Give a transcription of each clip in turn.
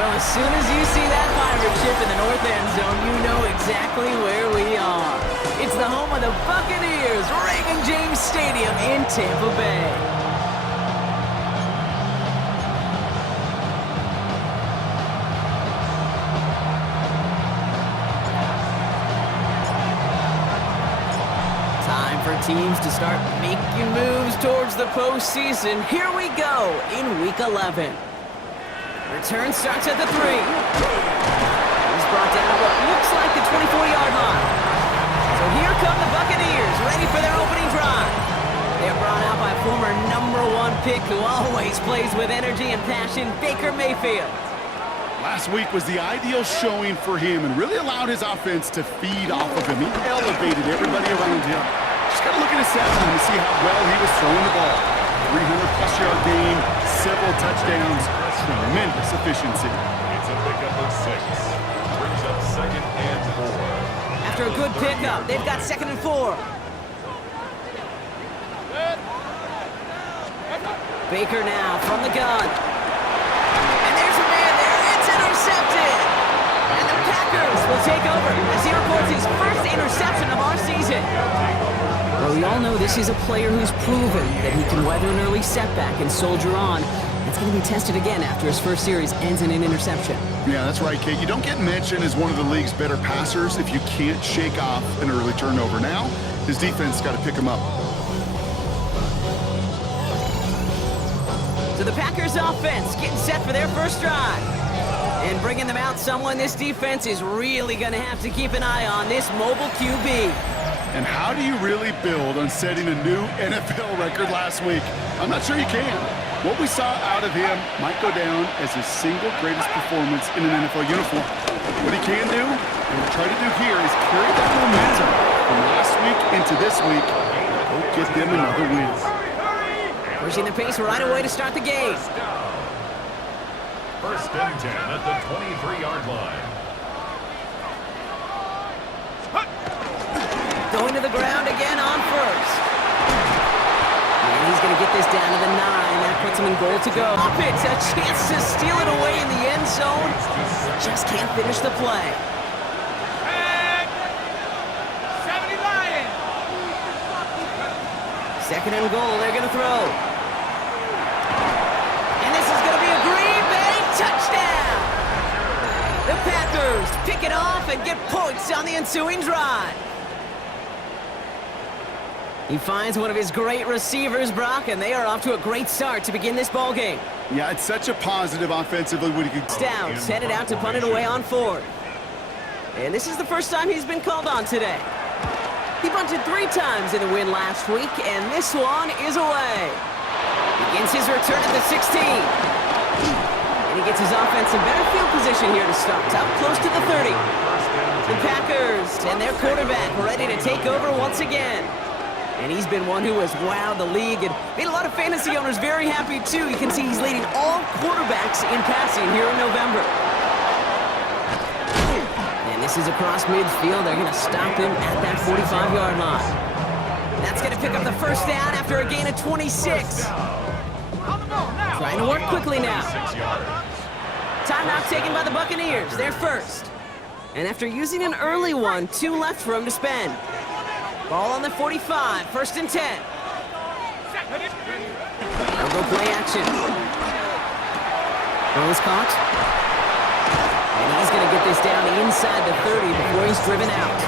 Well, as soon as you see that pirate ship in the north end zone, you know exactly where we are. It's the home of the Buccaneers, Raymond James Stadium in Tampa Bay. Time for teams to start making moves towards the postseason. Here we go in Week 11. Return starts at the 3. He's brought down what looks like the 24-yard line. So here come the Buccaneers, ready for their opening drive. They're brought out by former #1 pick who always plays with energy and passion, Baker Mayfield. Last week was the ideal showing for him and really allowed his offense to feed off of him. He elevated everybody around him. Just got to look at his stat line to see how well he was throwing the ball. 300-plus yard gain, several touchdowns, tremendous efficiency. It's a pickup of 6. Brings up 2nd and 4. After a good pickup, they've got 2nd and 4. Baker now from the gun. And there's a man there. It's intercepted. And the Packers will take over as he reports his first interception of our season. Well, we all know this is a player who's proven that he can weather an early setback and soldier on. It's going to be tested again after his first series ends in an interception. Yeah, that's right, Kate. You don't get mentioned as one of the league's better passers if you can't shake off an early turnover. Now, his defense got to pick him up. So the Packers offense getting set for their first drive. And bringing them out someone this defense is really going to have to keep an eye on, this mobile QB. And how do you really build on setting a new NFL record last week? I'm not sure you can. What we saw out of him might go down as his single greatest performance in an NFL uniform. What he can do, and we'll try to do here, is carry that momentum from last week into this week. Go get them another win. Pushing the pace right away to start the game. 1st and 10 at the 23-yard line. Going to the ground again on first. And he's going to get this down to the 9. That puts him in goal to go. Up it's a chance to steal it away in the end zone. Just can't finish the play. 2nd and goal, they're going to throw. And this is going to be a Green Bay touchdown. The Packers pick it off and get points on the ensuing drive. He finds one of his great receivers, Brock, and they are off to a great start to begin this ball game. Yeah, it's such a positive offensively when he can... Downs headed out to punt it away on 4th. And this is the first time he's been called on today. He bunted 3 times in the win last week, and this one is away. Begins his return at the 16. And he gets his offense in better field position here to start, up close to the 30. The Packers and their quarterback ready to take over once again. And he's been one who has wowed the league and made a lot of fantasy owners very happy, too. You can see he's leading all quarterbacks in passing here in November. And this is across midfield. They're going to stop him at that 45-yard line. That's going to pick up the first down after a gain of 26. Trying to work quickly now. Timeout taken by the Buccaneers. They're first. And after using an early one, 2 left for him to spend. Ball on the 45, 1st and 10. They'll go play action. Ball is caught. And he's going to get this down inside the 30 before he's driven out.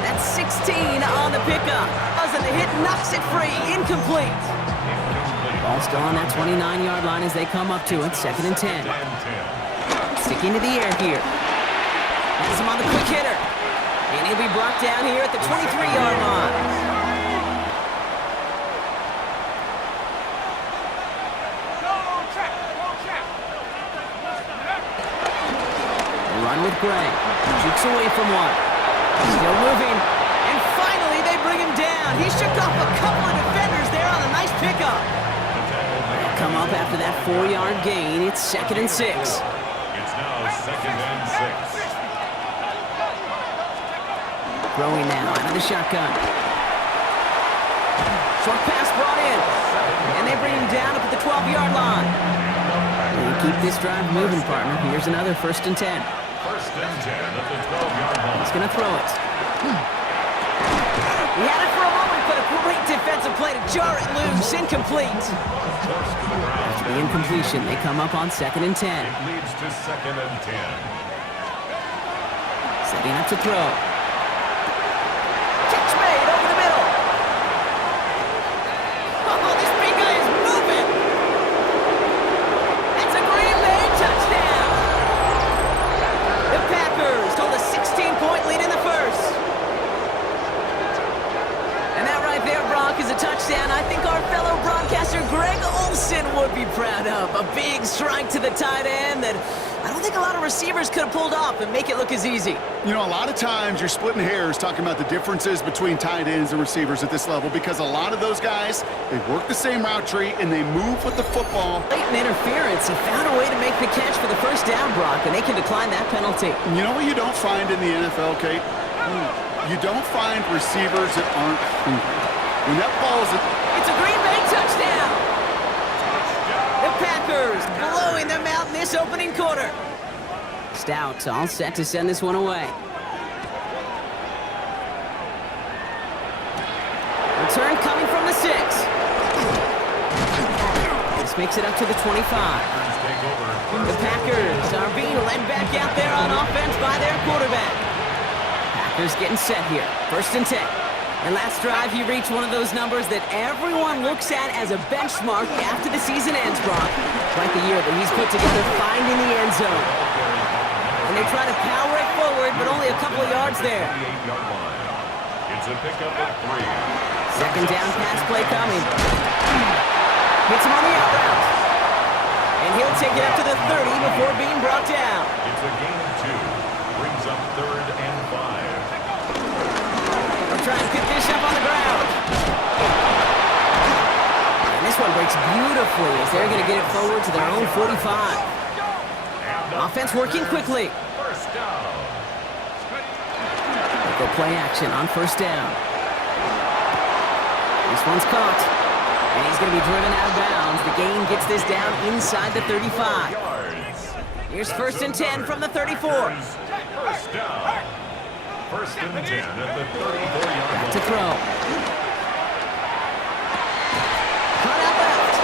That's 16 on the pickup. And the hit knocks it free, incomplete. Ball still on that 29-yard line as they come up to it, 2nd and 10. Sticking to the air here. Has him on the quick hitter. And he'll be brought down here at the 23-yard line. Run with Gray. Jukes away from one. Still moving. And finally, they bring him down. He shook off a couple of defenders there on a nice pickup. Come up after that 4-yard gain. It's 2nd and 6. It's now 2nd and 6. Throwing now out of the shotgun. Short pass brought in. And they bring him down up at the 12-yard line. He keep this drive moving, partner. Here's another 1st and 10. First and 10 at the 12-yard line. He's going to throw it. He had it for a moment, but a great defensive play to jar it loose. Incomplete. Forced to the ground. After the incompletion, they come up on 2nd and 10. It leads to 2nd and 10. Setting up to throw. Catch made over the middle. Oh, this big guy is moving. It's a Green Bay touchdown. The Packers hold a 16-point lead in the first. And that right there, Brock, is a touchdown I think our fellow broadcaster Greg Olsen would be proud of. A big strike to the tight end that I don't think a lot of receivers could have pulled off and make it look as easy. You know, a lot of times you're splitting hairs talking about the differences between tight ends and receivers at this level because a lot of those guys, they work the same route tree and they move with the football. Late in interference, he found a way to make the catch for the first down, Brock, and they can decline that penalty. You know what you don't find in the NFL, Kate? You don't find receivers that aren't hungry. When that ball's It's a Green Bay touchdown! The Packers blowing them out in this opening quarter. Stout all set to send this one away. Return coming from the 6. This makes it up to the 25. The Packers are being led back out there on offense by their quarterback. Packers getting set here. 1st and 10. And last drive, he reached one of those numbers that everyone looks at as a benchmark after the season ends, Brock. Like the year that he's put together finding the end zone. And they try to power it forward, but only a couple of yards there. It's a pickup at 3. 2nd down pass play coming. Hits him on the out route. And he'll take it up to the 30 before being brought down. It's a gain of 2. Brings up 3rd and 5. Try and pick this up on the ground. And this one breaks beautifully as they're going to get it forward to their own 45. Offense working quickly. First down. Go play action on 1st down. This one's caught. And he's going to be driven out of bounds. The gain gets this down inside the 35. Here's 1st and 10 from the 34. First down. 1st and 10 at the 34-yard line. To throw. Cut out left.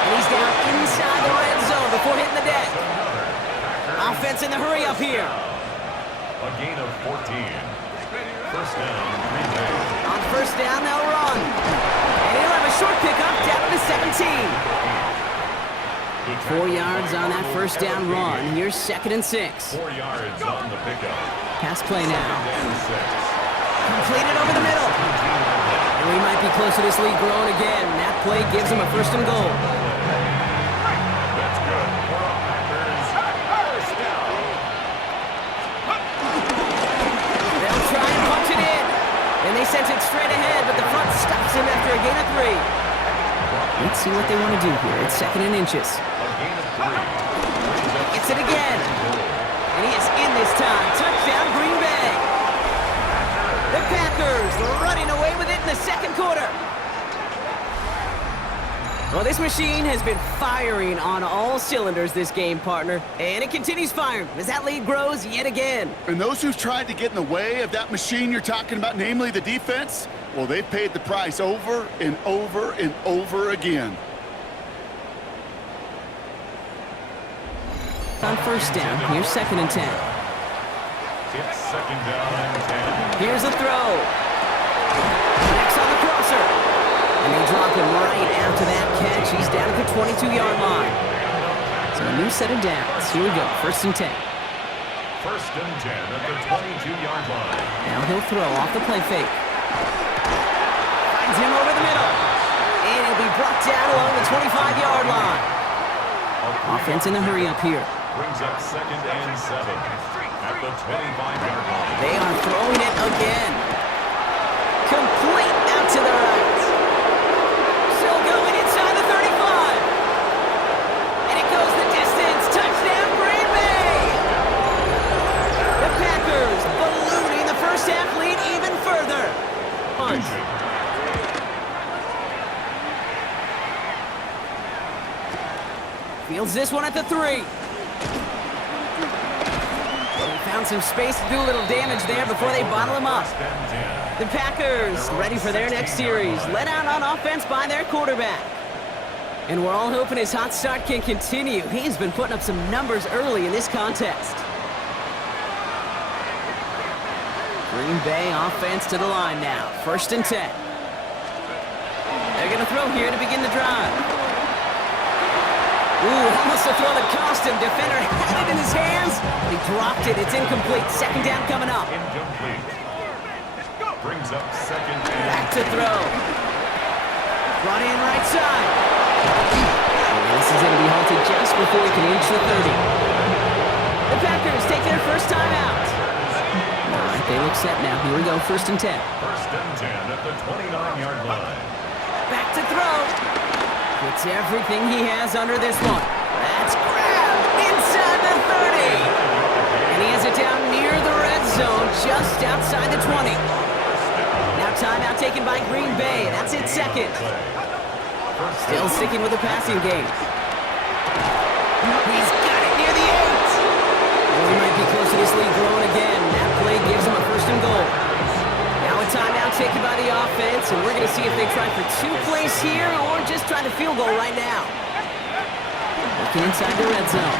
And he's down inside the red zone before hitting the deck. Offense in the hurry up here. A gain of 14. First down, Green Bay. On 1st down, they'll run. And he'll have a short pickup down to 17. 4 yards on that 1st down run. Here's 2nd and 6. 4 yards on the pickup. Pass play now. And 6. Completed over the middle. And we might be close to this lead growing again. That play gives them a 1st and goal. That's good for a Packers first down. They'll try and punch it in. And they sent it straight ahead, but the front stops him after a gain of 3. Let's see what they want to do here. It's 2nd and inches. A gain of 3. Gets it again. And he is in this time. Touchdown, Green Bay. The Packers running away with it in the 2nd quarter. Well, this machine has been firing on all cylinders this game, partner. And it continues firing as that lead grows yet again. And those who've tried to get in the way of that machine you're talking about, namely the defense, well, they've paid the price over and over and over again. On 1st down, here's 2nd and 10. It's 2nd down and 10. Here's a throw. Next on the crosser. And they drop him right after that catch. He's down at the 22-yard line. So a new set of downs. Here we go, 1st and 10. 1st and 10 at the 22-yard line. Now he'll throw off the play fake. Finds him over the middle. And he'll be brought down along the 25-yard line. Offense in the hurry up here. Brings up 2nd and 7 at the 25-yard line. They are throwing it again. Complete out to the right. Still going inside the 35. And it goes the distance. Touchdown, Green Bay. The Packers ballooning the first half lead even further. Punch. Fields this one at the 3. They found some space to do a little damage there before they bottle him up. First and 10. The Packers ready for their next series, led out on offense by their quarterback. And we're all hoping his hot start can continue. He's been putting up some numbers early in this contest. Green Bay offense to the line now. First and 10. They're going to throw here to begin the drive. Ooh, almost a throw that cost him. Defender had it in his hands. He dropped it. It's incomplete. Second down coming up. Incomplete. Brings up second and Back to throw. Brought in right side. And this is going to be halted just before he can reach the 30. The Packers take their first time out. All right, they look set now. Here we go, first and 10. First and 10 at the 29-yard line. Back to throw. Puts everything he has under this one. That's grabbed inside the 30. And he has it down near the red zone, just outside the 20. Now timeout taken by Green Bay. That's it, second. Still sticking with the passing game. He's got it near the 8. Oh, he might be close to this lead growing again. That play gives him a first and goal. Now a timeout taken by the offense, and we're going to see if they try for 2 plays here or just try the field goal right now. Looking inside the red zone.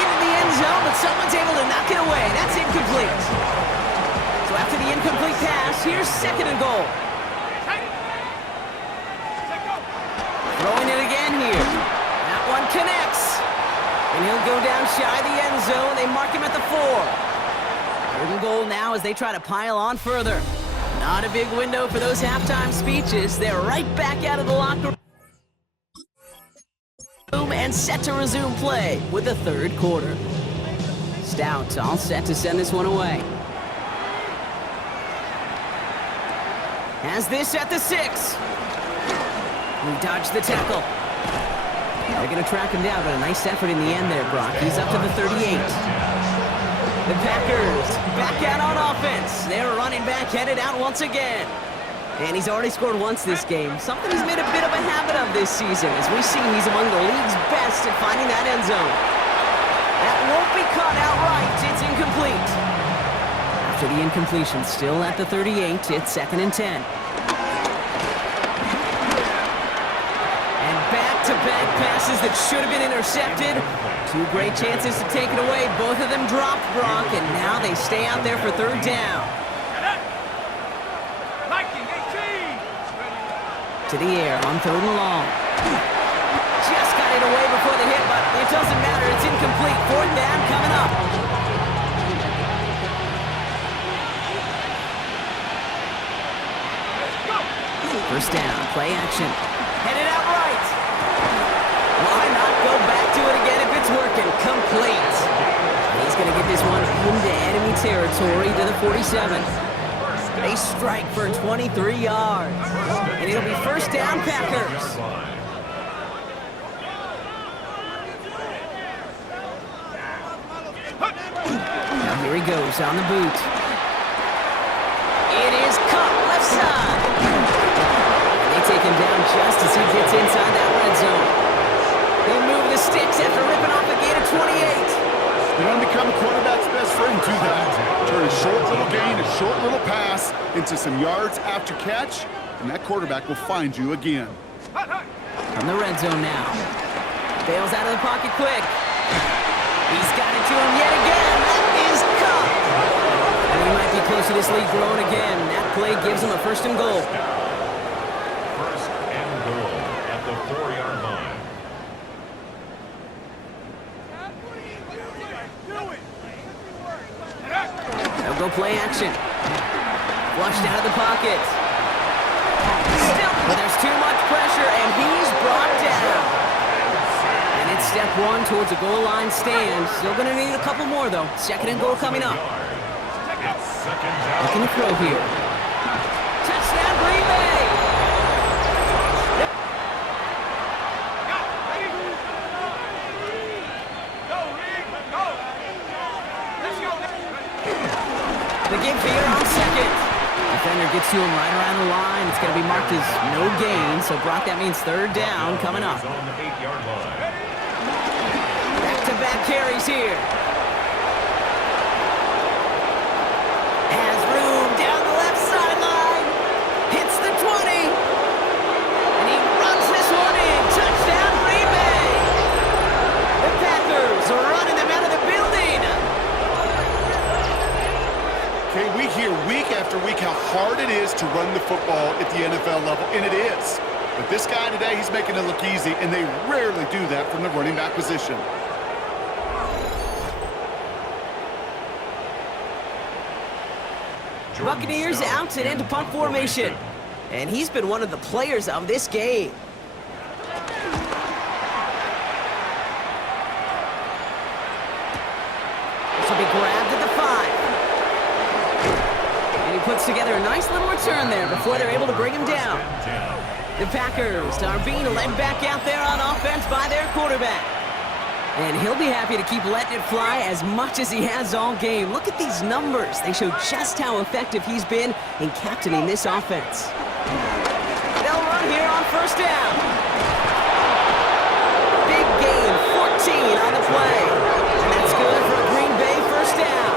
Into the end zone, but someone's able to knock it away. That's incomplete. So after the incomplete pass, here's second and goal. Throwing it again here. That one connects. And he'll go down shy of the end zone. They mark him at the 4. Third and goal now as they try to pile on further. Not a big window for those halftime speeches. They're right back out of the locker room and set to resume play with the third quarter. Stout all set to send this one away. Has this at the 6. We dodged the tackle. They're going to track him down, but a nice effort in the end there, Brock. He's up to the 38. The Packers back out on offense. Their running back headed out once again. And he's already scored once this game. Something he's made a bit of a habit of this season. As we've seen, he's among the league's best at finding that end zone. That won't be caught outright. It's incomplete. After the incompletion, still at the 38, it's second and 10. And back-to-back passes that should have been intercepted. 2 great chances to take it away. Both of them dropped, Brock, and now they stay out there for third down. To the air on third and long. Just got it away before the hit, but it doesn't matter. It's incomplete. Fourth down coming up. First down, play action. Headed out right. Why not go back to it again if it's working? Complete. He's going to get this one into enemy territory to the 47. They strike for 23 yards. And it'll be first down, Packers. Now here he goes on the boot. It is caught left side. And they take him down just as he gets inside that red zone. He'll move the sticks after ripping off a gain of 28. You want to become a quarterback's best friend, do that. Turn a short little gain, a short little pass into some yards after catch, and that quarterback will find you again. From the red zone now. Bails out of the pocket quick. He's got it to him yet again. That is caught. And he might be close to this lead growing again. That play gives him a first and goal. First and goal at the 4-yard line. They'll go play action. Flushed out of the pocket. Still, but there's too much pressure, and he's brought down. And it's step 1 towards a goal line stand. Still going to need a couple more, though. Second and goal coming up. It's second down. Looking to throw here. Touchdown, Green Bay! The give here on second. Defender Gets to him right around the line. It's going to be marked as no gain. So, Brock, that means third down coming up. On the 8-yard line. Back-to-back carries here. Has room down the left sideline. Hits the 20. And he runs this one in. Touchdown, Green Bay. The Packers are running them out of the building. Okay, we hear week after week how hard it is to run the football at the NFL level, and it is. But this guy today, he's making it look easy, and they rarely do that from the running back position. Buccaneers out and into punt formation. And he's been one of the players of this game. This will be grabbed at the 5. And he puts together a nice little return there before they're able to bring him down. The Packers are being led back out there on offense by their quarterback. And he'll be happy to keep letting it fly as much as he has all game. Look at these numbers. They show just how effective he's been in captaining this offense. They'll run here on first down. Big gain, 14 on the play. And that's good for a Green Bay first down.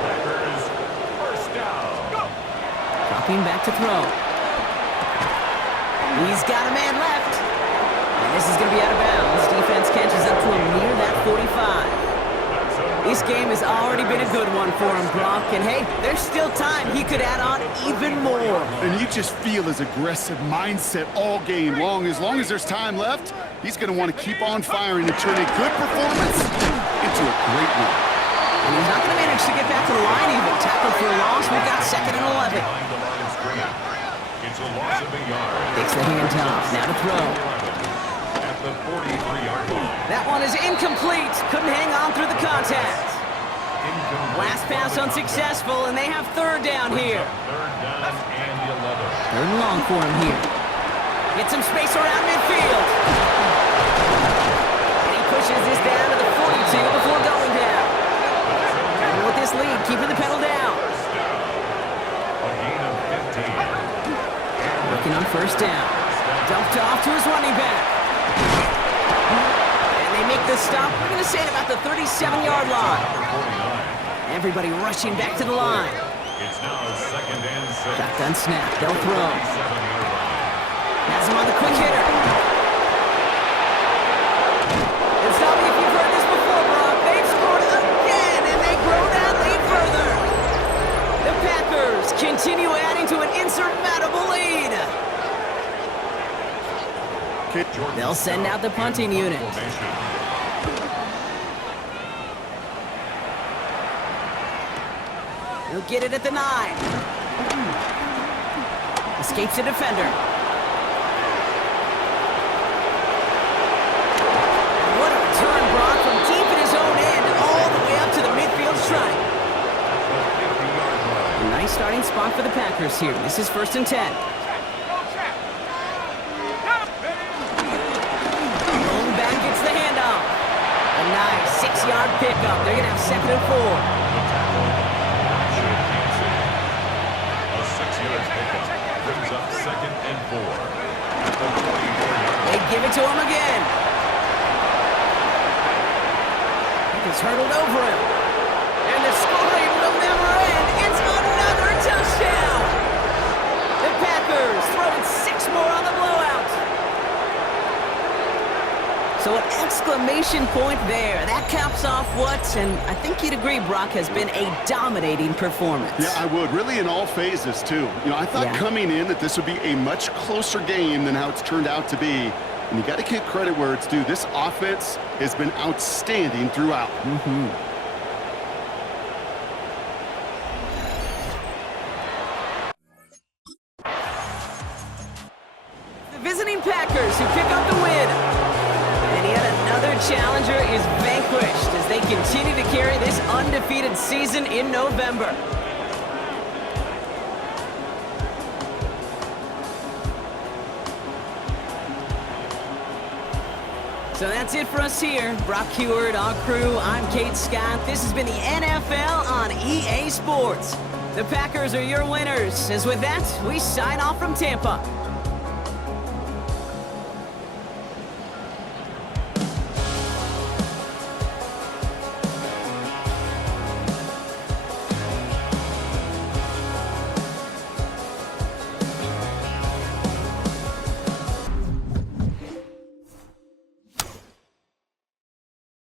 Packers, first down. Dropping back to throw. He's got a man left. And this is going to be out of bounds. Defense catches up to him near that 45. This game has already been a good one for him, Brock. And hey, there's still time. He could add on even more. And you just feel his aggressive mindset all game long. As long as there's time left, he's going to want to keep on firing and turn a good performance into a great one. And he's not going to manage to get back to the line even. Tackled for a loss. We've got 2nd and 11. Behind the line of scrimmage. It's a loss of a yard. Takes the handoff. Now to throw. At the 43-yard line. That one is incomplete. Couldn't hang on through the contact. Last pass unsuccessful, and they have third down here. Third down and 11. Third and long for him here. Get some space around midfield. And he pushes this down to the 42 before going down. And with this lead, keeping the pedal down. A gain of 15. Working on first down. Dumped off to his running back. And they make the stop. We're going to say at about the 37-yard line. Everybody rushing back to the line. It's now 2nd and 6. Shotgun snap. They'll throw. 7-yard line. Has him on the quick hitter. And stop me if you've heard this before, Brock. They've scored again, and they grow that lead further. The Packers continue adding to an insurmountable lead. They'll send out the punting unit. He'll get it at the 9. Escapes a defender. What a return, Brock, from deep in his own end all the way up to the midfield stripe. A nice starting spot for the Packers here. This is 1st and 10. Going back gets the handoff. A nice 6-yard pickup. They're going to have 2nd and 4. Brings up 2nd and 4. They give it to him again. It's hurdled over him. And the scoring will never end. It's another touchdown. The Packers throwing 6 more on the blowout. So an exclamation point there. That caps off what, and I think you'd agree, Brock, has been a dominating performance. Yeah, I would. Really in all phases, too. You know, I thought coming in that this would be a much closer game than how it's turned out to be. And you got to give credit where it's due. This offense has been outstanding throughout. The visiting Packers who pick up the win. And yet another challenger is vanquished as they continue to carry this undefeated season in November. So that's it for us here. Brock Huard, our crew, I'm Kate Scott. This has been the NFL on EA Sports. The Packers are your winners. As with that, we sign off from Tampa.